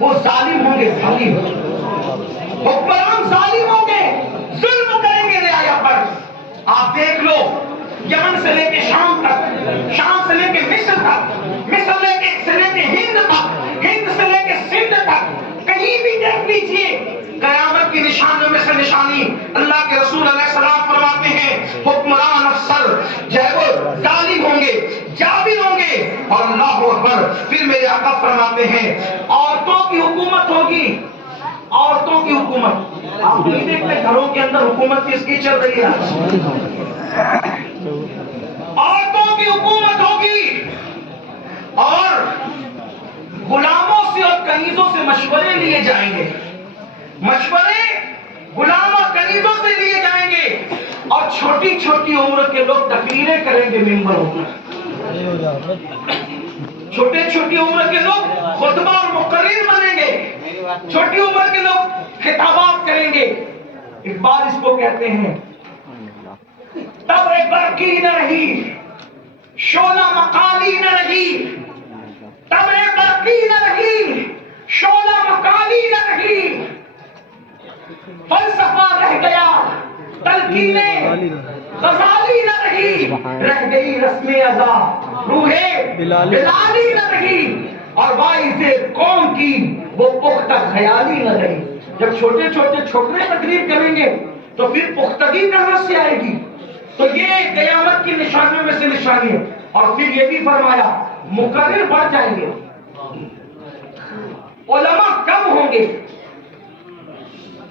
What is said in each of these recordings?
وہ ظالم ہوں گے، ظالم حکمران ظالم ہوں گے، ظلم کریں گے رعایا پر. آپ دیکھ لو یمن سے لے کے شام تک، شام سے لے کے مصر تک، مصر سے لے کے ہند تک، ہند سے لے کے سندھ تک، کہیں بھی دیکھ لیجئے قیامت کی نشانیوں میں سے نشانی. اللہ کے رسول علیہ السلام فرماتے ہیں حکمران افسر جو ہے وہ ظالم ہوں گے، جابر ہوں گے. اور اللہ اکبر، پھر میرے آقا فرماتے ہیں عورتوں کی حکومت ہوگی، عورتوں کی حکومت. آپ نہیں دیکھتے گھروں کے اندر حکومت کس کی چل رہی ہے؟ عورتوں کی حکومت ہوگی اور غلاموں سے اور کنیزوں سے مشورے لیے جائیں گے، مشورے غلام اور کنیزوں سے لیے جائیں گے. اور چھوٹی چھوٹی عمر کے لوگ تقریریں کریں گے ممبروں پر، چھوٹے چھوٹی عمر کے لوگ خطبہ اور مقرر بنیں گے، چھوٹی عمر کے لوگ خطابات کریں گے. اقبال اس کو کہتے ہیں تب برقی نہ رہی، شعلہ مقالی نہ رہی، تب برقی نہ رہی، شعلہ مقالی نہ رہی، فلسفہ رہ گیا تلقین غزالی نہ رہی، رہ گئی رسم ادا روح بلالی نہ رہی، اور باعث قوم کی وہ پختہ خیالی نہ رہی. جب چھوٹے چھوٹے چھوکرے تقریر کریں گے تو پھر پختگی کہاں سے آئے گی؟ تو یہ قیامت کی نشانیوں میں سے نشانی ہے. اور پھر یہ بھی فرمایا مقرر بڑھ جائیں گے، علماء کم ہوں گے،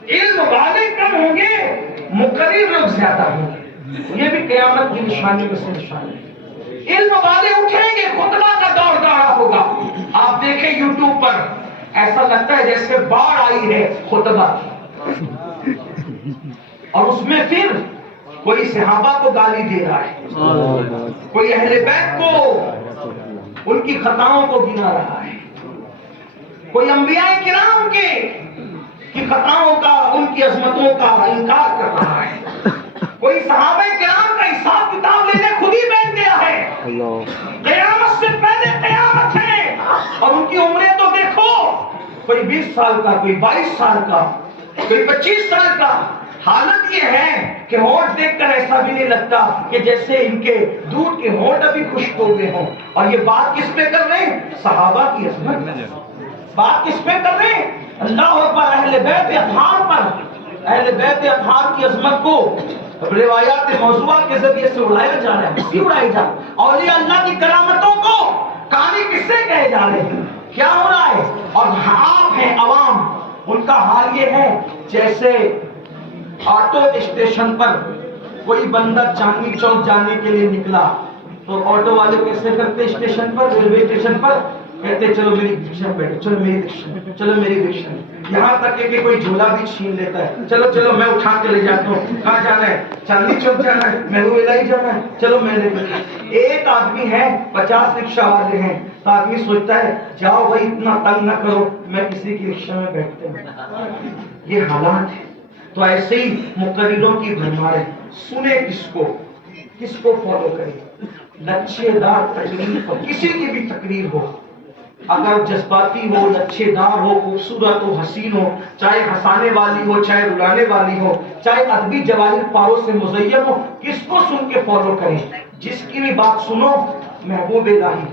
علم والے کم ہوں گے، مقرر لوگ زیادہ ہوں گے. یہ بھی قیامت کی نشانیوں میں سے نشانی ہے. علم والے اٹھیں گے، خطبہ کا دور دورہ ہوگا. آپ دیکھیں یوٹیوب پر ایسا لگتا ہے جیسے باڑھ آئی ہے خطبہ، اور اس میں پھر کوئی صحابہ کو گالی دے رہا ہے، کوئی اہل بیت کو ان کی خطاؤں کو گنا رہا ہے، کوئی انبیاء کرام کی خطاؤں کا، ان کی عظمتوں کا انکار کر رہا ہے، کوئی صحابہ کرام کا حساب کتاب لینے خود ہی بیٹھ گیا ہے. قیامت سے پہلے قیامت ہے اور ان کی عمریں تو دیکھو، کوئی 20 سال کا، کوئی 22 سال کا، کوئی 25 سال کا. حالت یہ ہے کہ ہونٹ دیکھ کر ایسا بھی نہیں لگتا کہ جیسے ان کے دودھ کے ہونٹ ابھی خشک ہو گئے ہوں. اور یہ بات کس پہ کر رہے ہیں؟ صحابہ کی عظمت. بات کس پہ کر رہے ہیں؟ اللہ پر، اہل بیت اطہار پر. اہل بیت اطہار کی عظمت کو روایات موضوعہ کے ذریعے سے اڑایا جا رہا ہے، کسی اڑائی جا رہا ہے. اولیاء اللہ کی کرامتوں کو کہانی کس سے کہے جا رہے ہیں؟ کیا ہو رہا ہے؟ اور آپ ہیں عوام، ان کا حال یہ ہے جیسے آٹو اسٹیشن پر کوئی بندہ چاندنی چوک جانے کے لیے نکلا تو آٹو والے کیسے کرتے؟ اسٹیشن پر، ریلوے اسٹیشن پر کہتے چلو میری رکشا میں بیٹھو، چلو میری رکشا میں، چلو میری رکشا میں. یہاں تک کہ کوئی جھولا بھی چھین لیتا ہے، چلو چلو میں اٹھا کے لے جاتا ہوں. کہاں جانا ہے؟ چاندنی چوک جانا ہے، محبوب الہی جانا ہے، چلو میں لے کے. ایک آدمی ہے، 50 رکشا والے ہیں، تو آدمی سوچتا ہے جاؤ بھائی اتنا تنگ نہ کرو، میں کسی کی رکشا میں بیٹھتے ہوں. یہ حالات ہے. تو ایسے ہی مقرروں کی بھرمار ہے. سنے کس کو فالو کرے؟ لچھے دار تقریر ہو، کسی کی بھی تقریر ہو، اگر جذباتی ہو، لچھے دار ہو، خوبصورت ہو، حسین ہو، چاہے ہنسانے والی ہو، چاہے رلانے والی ہو، چاہے ادبی جواہر پاروں سے مزین ہو، کس کو سن کے فالو کریں؟ جس کی بھی بات سنو، محبوب الہی،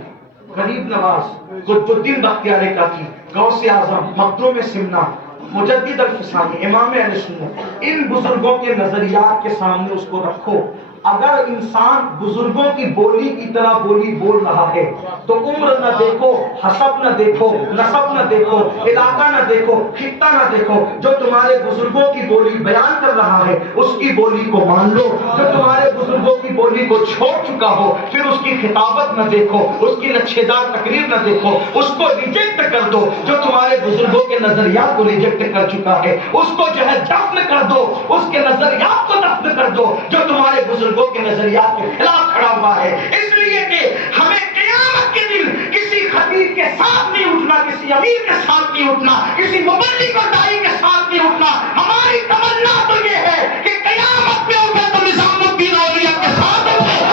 غریب نواز، قطب الدین بختیار کاکی، غوث اعظم، مخدوم سمنا، مجدد الفسانی، امام اہل سنت، ان بزرگوں کے نظریات کے سامنے اس کو رکھو. اگر انسان بزرگوں کی بولی کی طرح بولی بول رہا ہے تو عمر نہ دیکھو، حسب نہ دیکھو، نسب نہ دیکھو، علاقہ نہ دیکھو، خطہ نہ دیکھو. جو تمہارے بزرگوں کی بولی بیان کر رہا ہے اس کی بولی کو مان لو. جو تمہارے بزرگوں کی بولی کو چھوڑ چکا ہو پھر اس کی خطابت نہ دیکھو، اس کی لچھے دار تقریر نہ دیکھو، اس کو ریجیکٹ کر دو. جو تمہارے بزرگوں کے نظریات کو ریجیکٹ کر چکا ہے اس کو جو ہے دفن کر دو، اس کے نظریات کو دفن کر دو جو تمہارے بزرگوں کے نظریات کے خلاف کھڑا ہوا ہے. اس لیے کہ ہمیں قیامت کے دن کسی خطیب کے ساتھ نہیں اٹھنا، کسی امیر کے ساتھ نہیں اٹھنا، کسی مبلغ اور داعی کے ساتھ نہیں اٹھنا. ہماری تمنا تو یہ ہے کہ قیامت میں اٹھے تو نظام الدین اولیاء کے ساتھ اللہ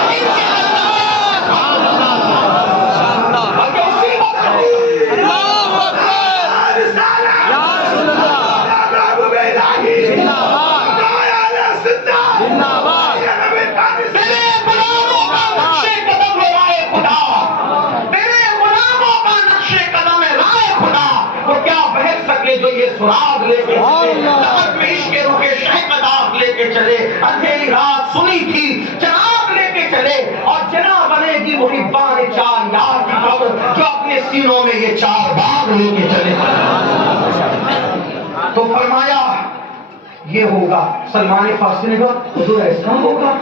میں جو یہ سراغ لے کے چلے، لغت میں عشق روح شہقداغ لے کے چلے، اندھیری رات سنی تھی چراغ لے کے چلے، اور جناب بنے گی محبان چار یار کی قبر جو اپنے سینوں میں یہ چار باغ لے کے چلے۔ تو فرمایا یہ ہوگا۔ سلمان فارسی نے کہا حضور ایسا ہوگا،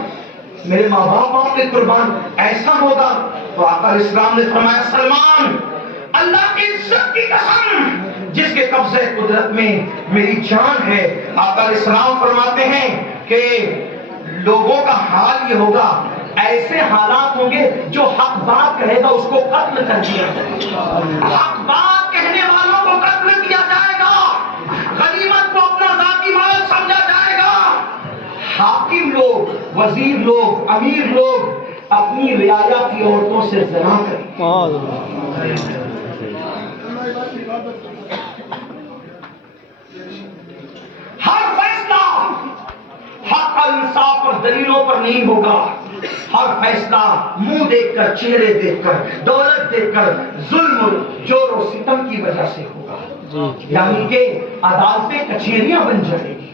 میرے ماں باپ آپ کے قربان ایسا ہوگا؟ تو آقا اسلام نے فرمایا سلمان اللہ کی عزت کی قسم جس کے قبضے قدرت میں میری جان ہے، آقا اسلام فرماتے ہیں کہ لوگوں کا حال یہ ہوگا، ایسے حالات ہوں گے جو حق بات کہے گا اس کو قتل کر دیا جائے گا، حق بات کہنے والوں کو قتل کیا جائے گا، غنیمت کو اپنا ذاتی مال سمجھا جائے گا، حاکم لوگ، وزیر لوگ، امیر لوگ اپنی رعایا کی عورتوں سے زنا کریں۔ ہر فیصلہ حق اور انصاف اور دلیلوں پر نہیں ہوگا، ہر فیصلہ منہ دیکھ کر، چہرے دیکھ کر، دولت دیکھ کر، ظلم جور و ستم کی وجہ سے ہوگا، یعنی کہ عدالتیں کچہریاں بن جائیں گی،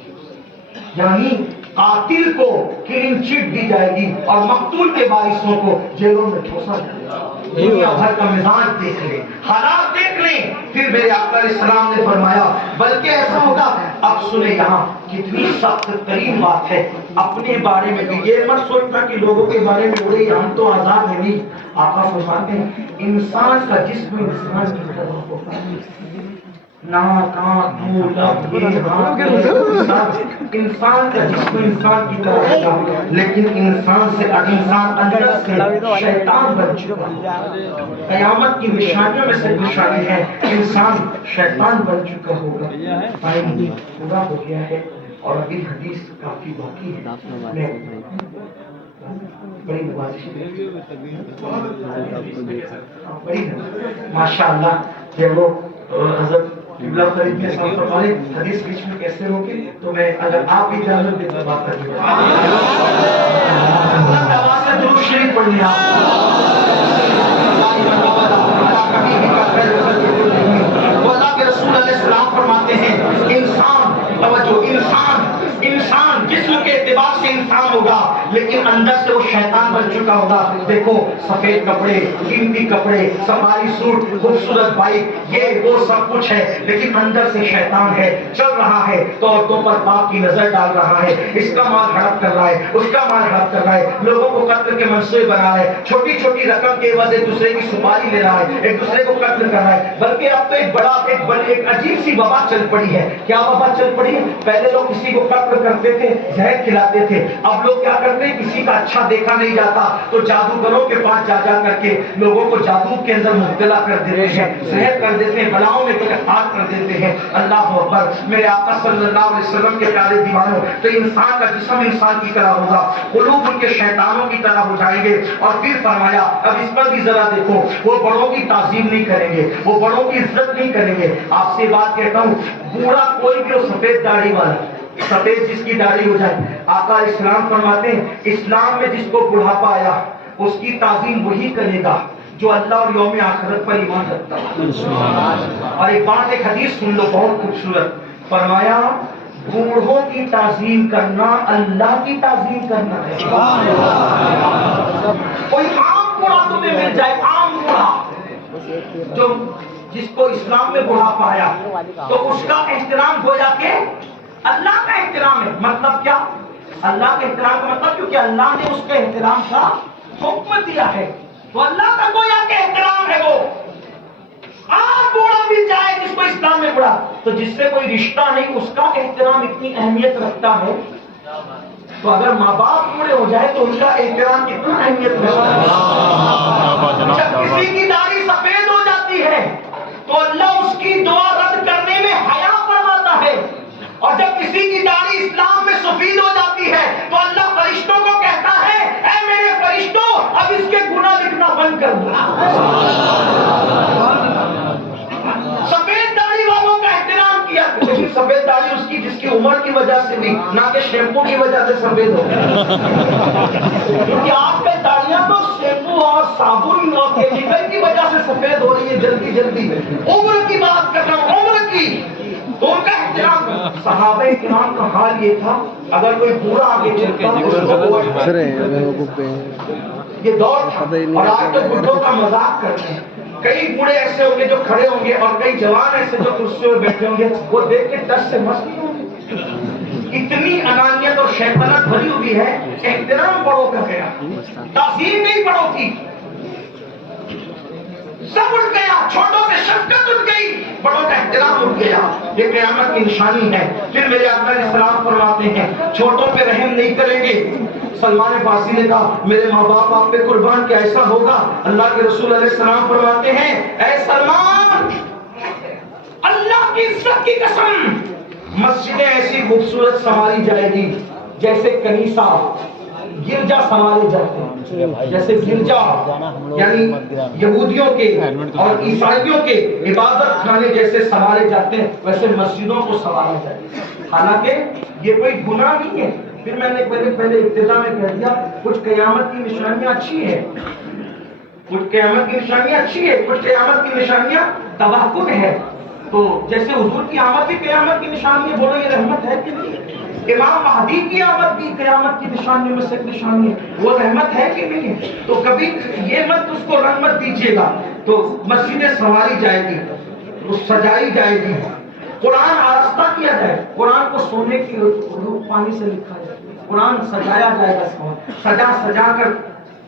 یعنی قاتل کو کلین چٹ دی جائے گی اور مقتول کے وارثوں کو جیلوں میں ٹھوسا جائے گا۔ دنیا بھر کا مزاج دیکھ لیں، حالات دیکھ لیں، پھر میرے آقا علیہ السلام نے فرمایا بلکہ ایسا ہوگا۔ اب سنیں یہاں کتنی سخت ترین بات ہے، اپنے بارے میں بھی یہ مت سوچنا کہ لوگوں کے بارے میں اڑے ہم تو آزاد ہیں، نہیں۔ آقا فرماتے ہیں انسان کا جسم انسان کی طرح ہوگا، ناک آنکھ منہ لب یہ ہاتھ انسان کا جسم انسان کی طرح ہوگا، لیکن انسان سے انسان اندر سے شیطان بن چکا ہے۔ قیامت کی نشانیوں میں سے نشانی ہے انسان شیطان بن چکا ہوگا، پورا ہو گیا ہے اور ابھی حدیث کافی باقی ہے۔ بڑی ماشاء اللہ یہ وہ حضرت قبلہ فرید کے ساتھ فرمائے حدیث بیچ میں کیسے ہوگی، تو میں اگر آپ اجازت دیں تو بات کر لوں۔ آواز سے درود شریف پڑھ لیا۔ وہ اللہ کے رسول علیہ السلام فرماتے ہیں انسان، توجہ، انسان جسم کے اعتبار سے انسان ہوگا لیکن اندر سے وہ شیطان بن چکا ہوگا۔ دیکھو سفید کپڑے، قیمتی کپڑے، سفاری سوٹ، خوبصورت بائک، یہ وہ سب کچھ ہے لیکن اندر سے شیطان ہے، چل رہا ہے تو عورتوں پر پاک کی نظر ڈال رہا ہے، اس کا مال ہڑپ کر رہا ہے، اس کا مال ہڑپ کر رہا ہے، لوگوں کو قتل کے منصوبے بنا رہا ہے، چھوٹی چھوٹی رقم کے عوض ایک دوسرے کی سپاری لے رہا ہے، ایک دوسرے کو قتل کر رہا ہے۔ بلکہ اب تو ایک عجیب سی وبا چل پڑی ہے۔ کیا وبا چل پڑی ہے؟ پہلے لوگ کسی کو قتل کرتے تھے، زہر کھلاتے تھے، اب لوگ کیا کرتے ہیں کسی کا اچھا دیکھا نہیں جاتا تو جادوگروں کے پاس جا کر کے لوگوں کو جادو کے اندر مبتلا کر دیتے ہیں، زہر کر دیتے ہیں، بلاؤں میں گرفتار کر دیتے ہیں۔ اللہ اکبر، میرے آقا صلی اللہ علیہ وسلم کے پیارے دیوانوں، تو انسان کا جسم انسان کی طرح ہوگا، قلوب ان کے شیطانوں کی طرح ہو جائیں گے۔ اور پھر فرمایا اب اس پر بھی ذرا دیکھو، وہ بڑوں کی تعظیم نہیں کریں گے، وہ بڑوں کی عزت نہیں کریں گے۔ آپ سے بات کہتا ہوں، بوڑھا کوئی بھی ہو، سفید داڑھی والا، سفید جس کی داڑھی ہو جائے، آقا اسلام فرماتے ہیں اسلام میں جس کو بڑھاپا آیا اس کی تعظیم وہی کرے گا جو اللہ اور یوم آخرت پر ایمان رکھتا ہے۔ اور ایک بات، ایک حدیث سن لو بہت خوبصورت، فرمایا بوڑھوں کی تعظیم کرنا اللہ کی تعظیم کرنا ہے۔ کوئی عام بوڑھا تمہیں مل جائے، عام بوڑھا جو جس کو اسلام میں بڑھاپا آیا تو اس کا احترام ہو جا کے اللہ کا احترام ہے۔ مطلب کیا؟ اللہ کے احترام کا مطلب کیونکہ اللہ نے اس کے احترام کا حکم دیا ہے تو اللہ کا گویا کہ احترام ہے۔ وہ آپ بوڑھا بھی جائے جس کو اسلام میں بڑھا تو جس سے کوئی رشتہ نہیں اس کا احترام اتنی اہمیت رکھتا ہے، تو اگر ماں باپ بوڑھے ہو جائے تو ان کا احترام کتنا اہمیت رکھتا ہے۔ جب کسی کی داڑھی سفید ہو جاتی ہے تو اللہ اس کی دعا رد کرنے میں حیا فرماتا ہے، اور جب کسی کی داڑھی اسلام میں سفید ہو جاتی ہے تو اللہ فرشتوں کو کہتا ہے اے میرے فرشتوں اب اس کے گناہ لکھنا بند کر دو۔ سفید داڑھی والوں کا احترام کیا، لیکن سفید داڑھی اس کی جس کی عمر کی وجہ سے بھی، نہ کہ شیمپو کی وجہ سے سفید ہو، کیونکہ آج کل داڑیاں تو شیمپو اور صابن اور کیمیکل کی وجہ سے سفید ہو رہی ہے جلدی جلدی۔ عمر کی بات کر رہا ہوں، عمر کی تو ان کا احترام. صحابہ کرام کا حال یہ تھا, اگر کوئی بوڑھا آگے چلتا یہ دور تھا. اور آج تو بڈھوں کا مذاق کرتے ہیں. کئی بوڑھے ایسے ہوں گے جو کھڑے ہوں گے, اور کئی جوان ایسے جو کرسیوں میں بیٹھے ہوں گے, وہ دیکھ کے ڈر سے مست نہیں ہوں گے. اتنی انانیت اور شیطنت بھری ہوئی ہے. احترام بڑوں کا گیا, تعظیم نہیں بڑوں کی. سب اٹھ گیا, چھوٹوں سے شفقت اٹھ گئی, بڑوں کا احترام اٹھ گیا. یہ قیامت کی نشانی ہے. پھر میرے آقا علیہ السلام فرماتے ہیں چھوٹوں پہ رحم نہیں کریں گے. سلمان فارسی نے کہا میرے ماں باپ آپ پہ قربان, کیا ایسا ہوگا؟ اللہ کے رسول علیہ السلام فرماتے ہیں اے سلمان, اللہ کی عزت کی قسم, مسجدیں ایسی خوبصورت سنواری جائے گی جیسے کنیسہ گرجا سنوارے جاتے ہیں. جیسے گرجا یعنی یہودیوں کے اور عیسائیوں کے عبادت خانے جیسے سنوارے جاتے ہیں, ویسے مسجدوں کو سنوارا جائے. حالانکہ یہ کوئی گناہ نہیں ہے. پھر میں نے پہلے ابتدا میں کہہ دیا کچھ قیامت کی نشانیاں اچھی ہیں, کچھ قیامت کی نشانیاں اچھی ہے, کچھ قیامت کی نشانیاں تباہکن ہے. تو جیسے حضور کی آمد بھی قیامت کی نشانی ہے, بولو یہ رحمت ہے کہ نہیں؟ امام مہدی کی آمد بھی قیامت کی نشانیوں میں سے ایک نشانی ہے, وہ رحمت ہے کہ نہیں ہے؟ تو کبھی یہ مت اس کو رنگ مت دیجیے گا. تو مسجدیں سنواری جائے گی, سجائی جائے گی, قرآن آراستہ کیا جائے, قرآن کو سونے کی پانی سے لکھا جائے, قرآن سجایا جائے گا, سجا سجا کر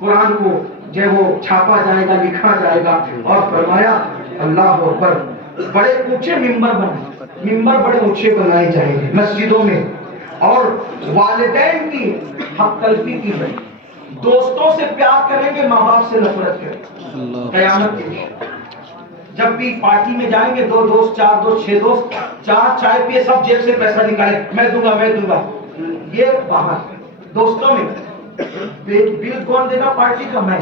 قرآن کو جو وہ چھاپا جائے گا, لکھا جائے گا. اور فرمایا اللہ اکبر, بڑے اونچے ممبر بنائے, ممبر بڑے اونچے بنائے جائیں گے مسجدوں میں. اور والدین کی حق تلفی کی جائے, دوستوں سے پیار کریں گے, ماں باپ سے نفرت کریں. قیامت کے دن جب بھی پارٹی میں جائیں گے, 2 دوست 4 دوست 6 دوست, 4 چائے پیے, سب جیب سے پیسہ نکالے, میں دوں گا میں دوں گا. یہ باہر دوستوں میں بل کون دے گا پارٹی کا؟ میں.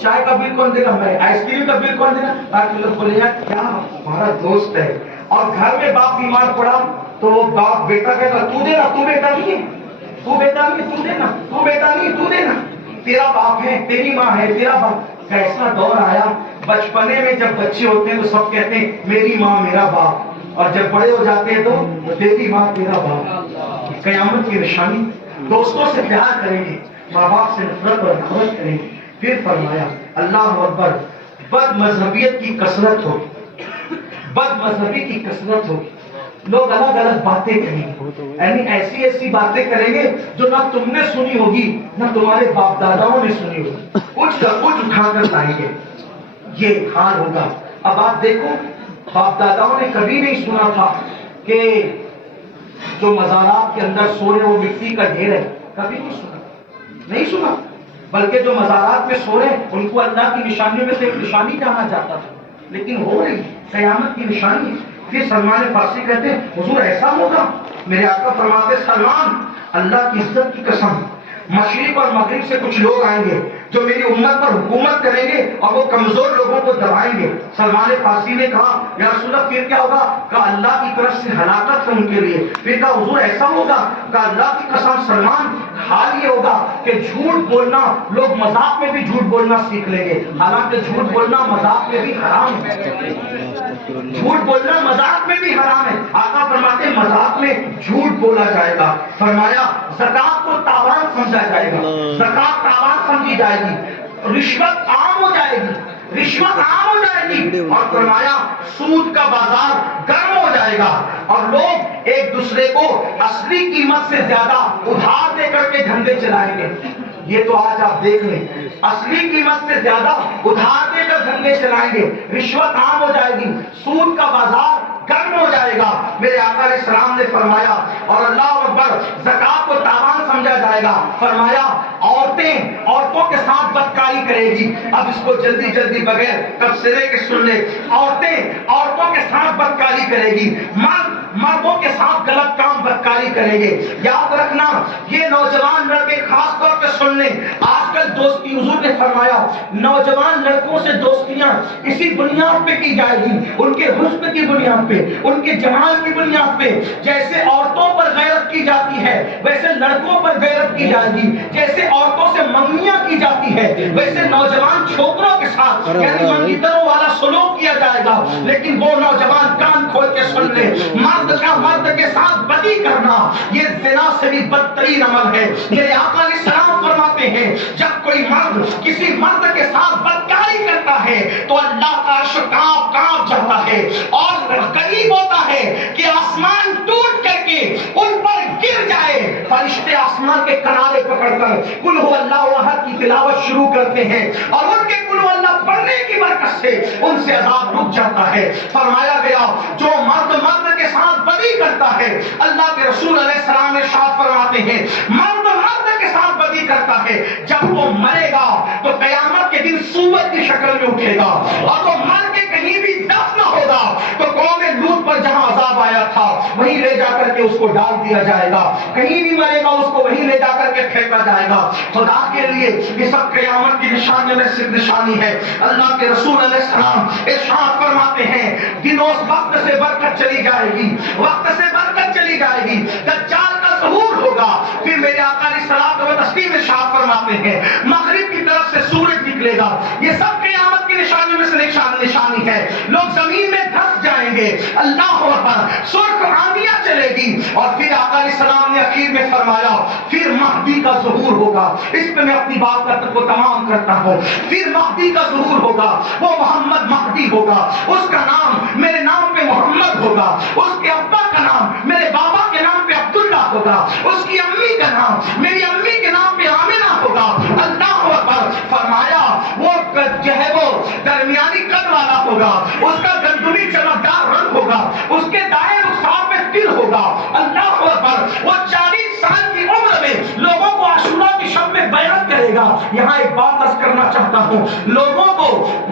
چائے کا بل کون دے گا؟ میں. آئس کریم کا بل کون دے گا؟ تاکہ لوگ بولے یار کیا ہمارا دوست ہے. اور گھر میں باپ بیمار پڑا تو وہ باپ بیٹا کہے گا تو دے نا, تو بیٹا نہیں ہے, تو بیٹا نہیں, تو دینا, تو بیٹا نہیں, تو دینا. تیرا باپ ہے, تیری ماں ہے, تیرا باپ. کیسا دور آیا بچپنے میں, جب بچے ہوتے ہیں تو سب کہتے ہیں میری ماں میرا باپ, اور جب بڑے ہو جاتے ہیں تو تیری ماں تیرا باپ. قیامت کی نشانی. دوستوں سے پیار کریں گے, ماں باپ سے نفرت اور نفرت کریں گے. پھر فرمایا اللہ اکبر, بد مذہبیت کی کثرت ہوگی, بد مذہبی کی کثرت ہوگی. لوگ الگ الگ باتیں کریں گے, یعنی ایسی ایسی باتیں کریں گے جو نہ تم نے سنی ہوگی نہ تمہارے باپ داداؤں نے سنی ہوگی, کچھ نہ کچھ اٹھا کر لائیں گے. یہ حال ہوگا. اب آپ دیکھو, باپ داداؤں نے کبھی نہیں سنا تھا کہ جو مزارات کے اندر سو رہے وہ مٹی کا ڈھیر ہے, کبھی نہیں سنا, نہیں سنا. بلکہ جو مزارات میں سو رہے ان کو اللہ کی نشانیوں میں سے ایک نشانی جانا جاتا تھا, لیکن ہو رہی قیامت کی نشانی. پھر سلمان فارسی کہتے ہیں حضور ایسا ہوگا؟ میرے آقا فرماتے سلمان اللہ کی عزت کی قسم, مشرق اور مغرب سے کچھ لوگ آئیں گے جو میری امت پر حکومت کریں گے اور وہ کمزور لوگوں کو دبائیں گے. سلمان فارسی نے کہا یا رسول اللہ پھر کیا ہوگا؟ کہا اللہ کی طرف سے ہلاکت ہے ان کے لیے. پھر کہا حضور ایسا ہوگا؟ کہا اللہ کی قسم سلمان حال یہ ہوگا کہ جھوٹ بولنا, لوگ مذاق میں بھی جھوٹ بولنا سیکھ لیں گے, حالانکہ جھوٹ بولنا مذاق میں بھی حرام ہے. جھوٹ بولنا مذاق میں بھی حرام ہے. آقا فرماتے ہیں مذاق میں جھوٹ بولا جائے گا. فرمایا زکات کو تاوان سمجھا جائے گا, زکات تاوان سمجھی جائے گی, رشوت عام ہو جائے گی, رشوت عام ہو جائے گی. اور فرمایا سود کا بازار گرم ہو جائے گا اور لوگ ایک دوسرے کو اصلی قیمت سے زیادہ ادھار دے کر کے دھندے چلائیں گے. یہ تو آج آپ دیکھ لیں, اصلی قیمت سے زیادہ ادھار دے کر دھندے چلائیں گے, رشوت عام ہو جائے گی, سود کا بازار گرم ہو جائے گا. میرے آقا علیہ السلام نے فرمایا اور اللہ اکبر زکات کو تاوان سمجھا جائے گا. فرمایا عورتوں کے ساتھ بدکاری کرے گی. اب اس کو جلدی جلدی بغیر تبصرے کے سن لے. عورتوں کے ساتھ بدکاری کرے گی, مردوں کے ساتھ غلط کام بدکاری کریں گے. یاد رکھنا یہ نوجوان لڑکے خاص طور پہ سن لیں, آج کل دوستی, حضور نے فرمایا نوجوان لڑکوں سے دوستیاں اسی بنیاد پہ کی جائے گی, ان کے حسن کی بنیاد پہ, ان کے جمال کی بنیاد پہ. جیسے عورتوں پر غیرت کی جاتی ہے ویسے لڑکوں پر غیرت کی جائے گی. جیسے عورتوں سے منگنیاں کی جاتی ہے ویسے نوجوان چھوکروں کے ساتھ یعنی منگیتروں والا سلوک کیا جائے جائے گا. لیکن وہ نوجوان کان کھول کے سن لے, مرد کا مرد کے ساتھ بدی کرنا یہ زنا سے بھی بدترین عمل ہے. میرے آقا علیہ السلام فرماتے ہیں جب کوئی مرد کسی مرد کے ساتھ بدکاری کرتا ہے تو اللہ کا عرش کانپ کانپ جاتا ہے اور قریب ہوتا ہے کہ آسمان ٹوٹ کر کے ان پر گر جائے. فرشتے آسمان کے کنارے پکڑ کر قل هو اللہ احد کی تلاوت شروع کرتے ہیں اور ان کے قل هو اللہ پڑھنے کی برکت سے ان سے عذاب رک جاتا ہے. فرمایا گیا جو مرد مرد کے ساتھ بدی کرتا ہے, اللہ کے رسول علیہ السلام ارشاد فرماتے ہیں مرد مرد کے ساتھ بدی کرتا ہے, جب وہ مرے گا تو قیامت کے دن صورت کی شکل میں اٹھے گا اور وہ مر کے کہیں بھی دفن ہوگا تو قوم لوط پر جہاں عذاب آیا تھا وہیں لے جا کر کے اس کو ڈال دیا جائے گا. کہیں بھی مرے گا اس کو وہیں لے جا کر کے پھینکا جائے گا. خدا کے لیے یہ سب قیامت کی نشانی میں صرف نشانی ہے. اللہ کے رسول علیہ السلام ارشاد فرماتے ہیں دن اس وقت سے برکت چلی جائے گی, وقت سے برکت چلی جائے گی, دجال کا ظہور ہوگا. پھر میرے آقا علیہ الصلوۃ والتسلیم ارشاد فرماتے ہیں مغرب کی طرف سے سورج نکلے گا. یہ سب قیامت کی نشانیوں میں سے نشانی ہے. لوگ زمین میں دھس جائیں گے, اللہ اکبر, سرخ آندیاں چلے گی. اور پھر آقا علیہ السلام نے اخیر میں فرمایا پھر مہدی کا ظہور ہوگا. اس پہ میں اپنی بات کو تمام کرتا ہوں. پھر مہدی کا ظہور ہوگا, وہ محمد مہدی ہوگا, اس کا نام میرے نام پہ محمد ہوگا, اس کے ابا کا نام میرے بابا کے نام پہ عبداللہ ہوگا, اس کی امی کا نام میری امی کے نام پہ آمنہ ہوگا. اللہ اکبر. فرمایا وہ جو ہے وہ درمیانی قد والا ہوگا, اس کا گندمی چمکدار رنگ ہوگا, اس کے دائیں رخسار میں تل ہوگا. اللہ اکبر. وہ 40 سال کی عمر میں لوگوں کو عاشورہ کی شب میں بیعت کرے گا. یہاں ایک بات عرض کرنا چاہتا ہوں, لوگوں کو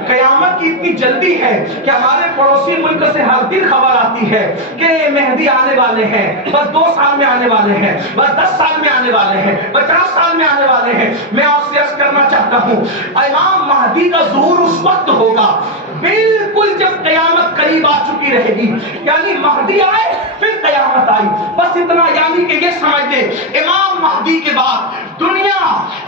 قیامت کی اتنی جلدی ہے کہ ہمارے پڑوسی ملک سے ہر دن خبر آتی ہے کہ مہدی آنے والے ہیں, بس 2 سال میں آنے والے ہیں, بس 10 سال میں آنے والے ہیں, 50 سال میں آنے والے ہیں. میں آپ سے عرض کرنا چاہتا ہوں امام مہدی کا ظہور اس وقت ہوگا بالکل جب قیامت قریب آ چکی رہے گی. یعنی مہدی آئے پھر قیامت آئی, بس اتنا. یعنی کہ یہ سمجھ لیں امام مہدی کے بعد دنیا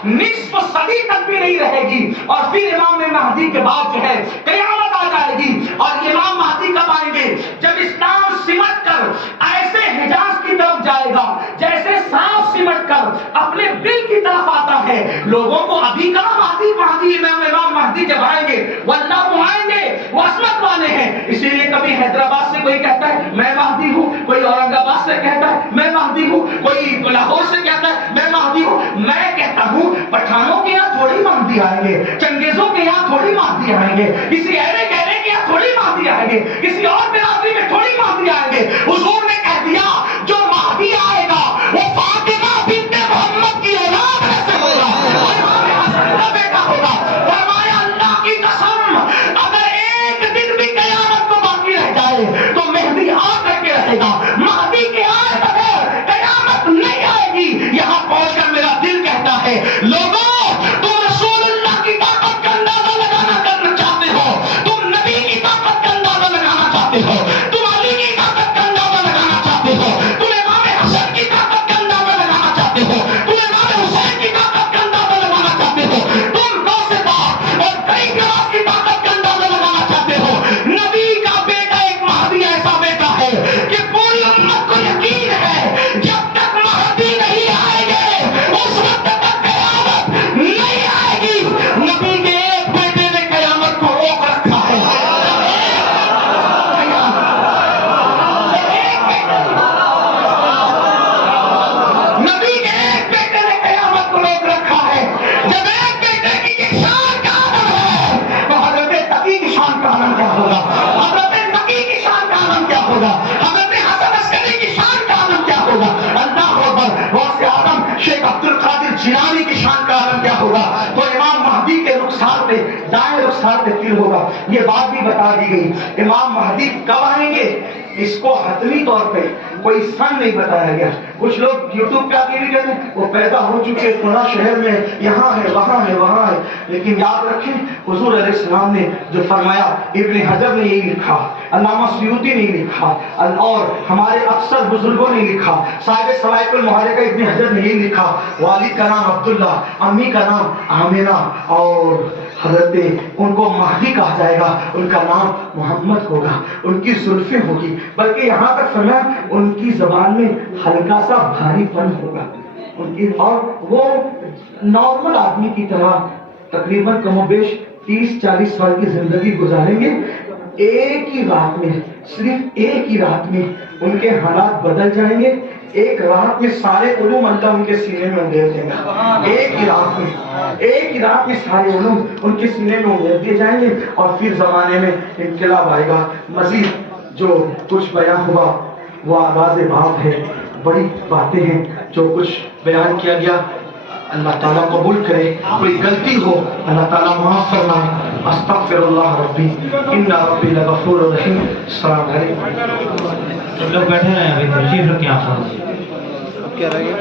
نصف صدی تک بھی نہیں رہے گی اور پھر امام مہدی کے بعد جو ہے قیامت آ جائے گی. اور امام مہدی کب آئیں گے؟ جب اسلام سمٹ کر ایسے حجاز کی طرف جائے گا جیسے سانپ سمٹ کر اپنے دل کی طرف آتا ہے. لوگوں کو ابھی کہا مہدی مہدی امام مہدی جب آئیں گے واللہ وہ آئیں گے, وہ عصمت والے ہیں. اسی لیے کبھی حیدرآباد سے کوئی کہتا ہے میں مہدی ہوں, کوئی اورنگ آباد سے کہتا ہے میں مہدی ہوں, کوئی لاہور سے کہتا ہے میں مہدی ہوں. میں کہتا ہوں پٹھانوں کے یہاں تھوڑی مہدی آئیں گے, چنگیزوں کے یہاں تھوڑی مہدی آئیں گے, کسی ایرے گہرے کے یہاں تھوڑی مہدی آئیں گے, کسی اور برادری میں تھوڑی مہدی آئیں گے. حضور نے کہہ دیا جو مہدی آئے گا وہ فاطمہ بنت محمد کی اولاد میں سے ہوگا, بیٹا ہوگا. فرمایا اللہ کی قسم اگر ایک دن بھی قیامت کو باقی رہ جائے تو مہدی آ کر کے رہے گا. مہدی کے آئے بغیر قیامت نہیں آئے گی. یہاں پہنچ کر میرا دل کہتا ہے لوگوں تم رسول اللہ کی طاقت کا اندازہ لگانا چاہتے ہو, تم نبی کی طاقت کا اندازہ لگانا چاہتے ہو, تم علی کی طاقت کا اندازہ لگانا چاہتے ہو, تم امام حسن کی طاقت کا اندازہ لگانا چاہتے ہو, تم امام حسین کی طاقت کا اندازہ لگانا چاہتے ہو, تم غوث پاک اور کئی گراس کی طاقت کا اندازہ لگانا چاہتے ہو. نبی کا بیٹا ایک مہدی ایسا بیٹا ہے کہ پوری امت کو یقین ہے جب تک مہدی نہیں آئے گے اس وقت تک قیامت نہیں آئے گی. نبی کے ایک بیٹے نے قیامت کو روک رکھا ہے. نبی کے ایک بیٹے نے قیامت کو روک رکھا ہے. جب ایک بیٹے کی یہ شان کا عالم ہے تو حضرت تقی کی شان کا عالم کیا ہوگا, حضرت نقی کی شان کا عالم کیا ہوگا, حضرت حسن عسکری کی شان کا عالم کیا ہوگا. اللہ اکبر. غوث اعظم شیخ عبد القادر جیلانی کی شان کا عالم کیا ہوگا. تو امام مہدی کے رخسار پہ دائیں رخسار پہ تل ہوگا. یہ بات بھی بتا دی گئی. امام مہدی کب آئیں گے اس کو حتمی طور پہ کوئی سن نہیں بتایا گیا. کچھ لوگ یوٹیوب پہ آ کے بھی کہتے ہیں وہ پیدا ہو چکے فلاں شہر میں, یہاں ہے وہاں ہے وہاں ہے. لیکن یاد رکھیں حضور علیہ السلام نے جو فرمایا، ابن حجر نے یہی لکھا، علامہ سیوطی نے لکھا، اور ہمارے اکثر بزرگوں نے لکھا، صاحب صواعق المحرقہ ابن حجر نے یہی لکھا، والد کا نام عبداللہ، امی کا نام آمنہ، اور حضرت ان کو مہدی کہا جائے گا، ان کا نام محمد ہوگا، ان کی زلفیں ہوگی، بلکہ یہاں تک فرمایا ان کی زبان میں ہلکا سا بھاری پن ہوگا ان کی، اور وہ نارمل آدمی کی طرح تقریباً کم و بیش 30-40 سال کی زندگی گزاریں گے۔ ایک ہی رات میں، صرف ایک ہی رات میں ان کے حالات بدل جائیں گے۔ ایک رات میں سارے علوم اللہ ان کے سینے میں اندھیر دے گا، ایک ہی رات میں سارے علوم ان کے سینے میں اندھیر دیے جائیں گے، اور پھر زمانے میں انقلاب آئے گا۔ مزید جو کچھ بیان ہوا وہ آغاز باب ہے، بڑی باتیں ہیں جو کچھ بیان کیا گیا، اللہ تعالیٰ قبول کرے، کوئی غلطی ہو اللہ تعالیٰ معاف فرمائے۔ استغفر اللہ ربی ان ربی لغفور رحیم۔ السلام علیکم۔ لوگ بیٹھے رہے ہیں، ابھی تشریف رکھیں آپ۔ اب کیا رہ گیا؟